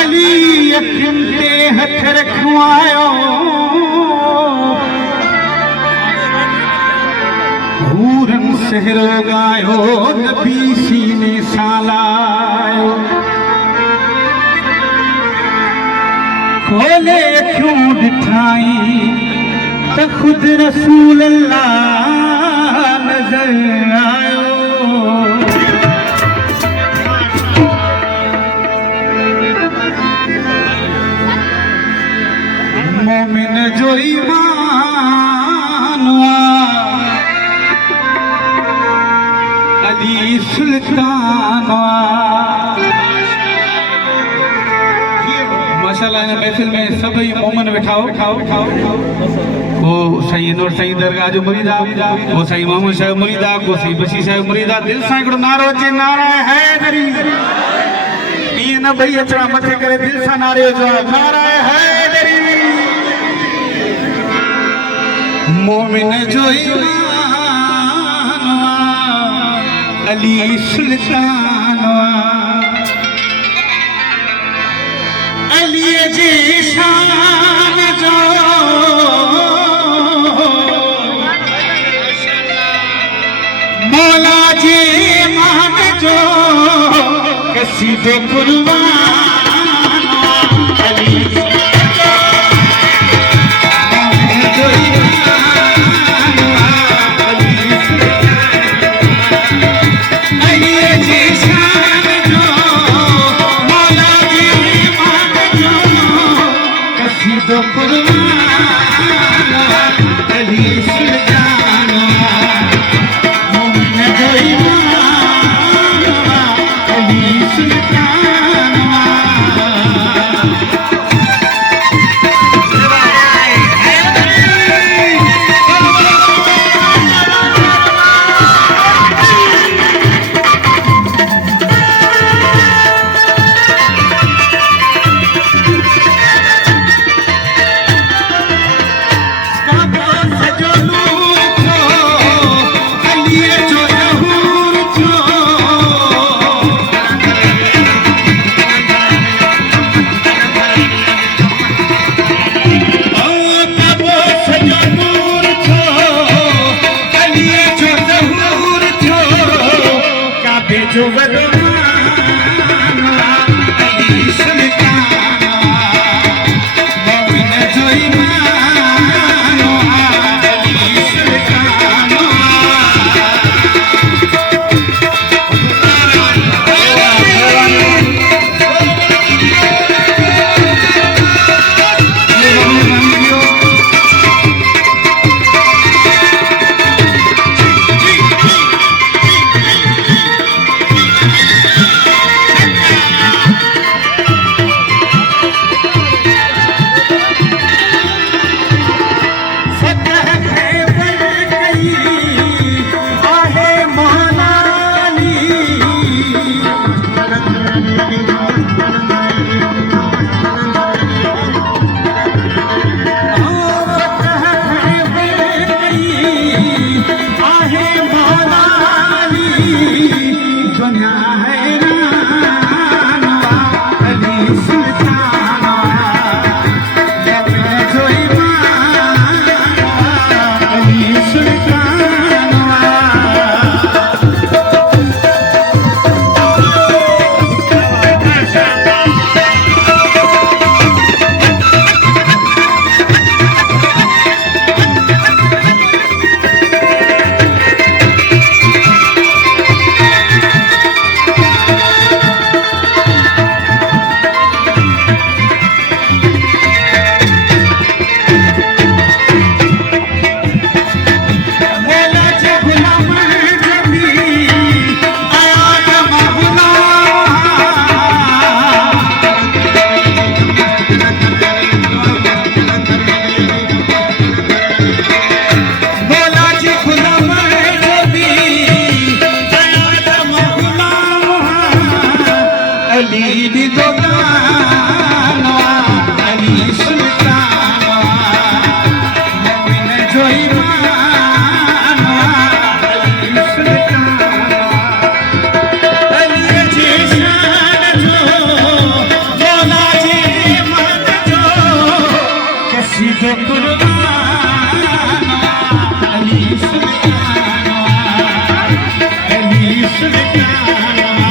अली अखियुनि ते हथ रखवायो हूरन सहरो गायो नबी सीने सालायो खोले अखियूं ॾिठाई त खुद रसूल अल्लाह नज़र आयो मोमिन जो ईमान अली सुल्तान माशाल्लाह इन महफिल में सभई मोमिन वेठा हो वो साईं नूर साईं दरगाह जो मुरीद आहे वो साईं मोहम्मद साहिब मुरीद आहे को साईं बशीर साहिब मुरीद आहे दिल सां हिकिड़ो नारो अचे नारा हैदरी ईअं न भई अचणा मथे करे दिल सां नारे जो नारा हैदरी मोमिन जो ईमान अली सुल्तान अली जी शान जो मौला जी मान जो कसीदो कुर्बान अली विकान